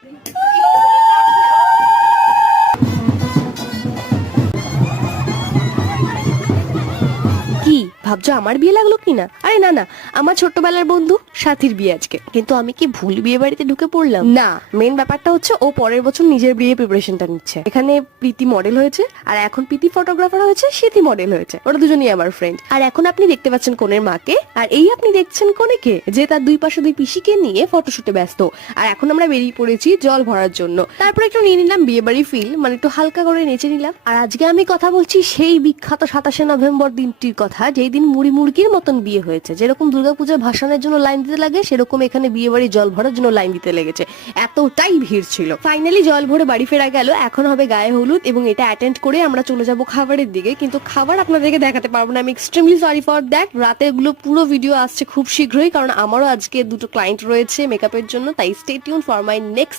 কি ভাবছো আমার বিয়ে লাগলো কিনা? আরে না না, আমার ছোট্টবেলার বন্ধু সাথীর বিয়ে আজকে। কিন্তু আমি কি ভুল বিয়ে বাড়িতে ঢুকে পড়লাম? না, মেন ব্যাপারটা হচ্ছে ও পরের বছর নিজের বিয়ে প্রিপারেশনটা নিচ্ছে। এখানে প্রীতি মডেল হয়েছে, আর এখন প্রীতি ফটোগ্রাফার হয়েছে, স্মৃতি মডেল হয়েছে। ওরা দুজনেই আমার ফ্রেন্ড। আর এখন আপনি দেখতে পাচ্ছেন কনের মাকে, আর এই আপনি দেখছেন কনেকে, যে তার দুই পাশে দুই পিসিকে নিয়ে ফটোশুটে ব্যস্ত। আর এখন আমরা বেরিয়ে পড়েছি জল ভরার জন্য। তারপর একটু নিয়ে নিলাম বিয়ে বাড়ি ফিল, মানে একটু হালকা করে নেচে নিলাম। আর আজকে আমি কথা বলছি সেই বিখ্যাত 27শে নভেম্বর দিনটির কথা, যেই দিন মুড়ি মুরগির মতন বিয়ে হয়েছে। যেরকম দুর্গাপূজার ভাসানের জন্য লাইন দিতে লাগে, সেরকম এখানে বিয়ে বাড়ি জল ভরার জন্য লাইন দিতে লেগেছে। এতটাই ভিড় ছিল। ফাইনালি জল ভরে বাড়ি ফেরা গেল। এখন হবে গায়ে হলুদ, এবং এটা অ্যাটেন্ড করে আমরা চলে যাব খাবারের দিকে। কিন্তু খাবার আপনাদেরকে দেখাতে পারবো না, আমি এক্সট্রিমলি সরি ফর দ্যাট। রাতে এগুলো পুরো ভিডিও আসছে খুব শীঘ্রই, কারণ আমারও আজকে দুটো ক্লায়েন্ট রয়েছে মেকআপের জন্য। তাই stay tune for my next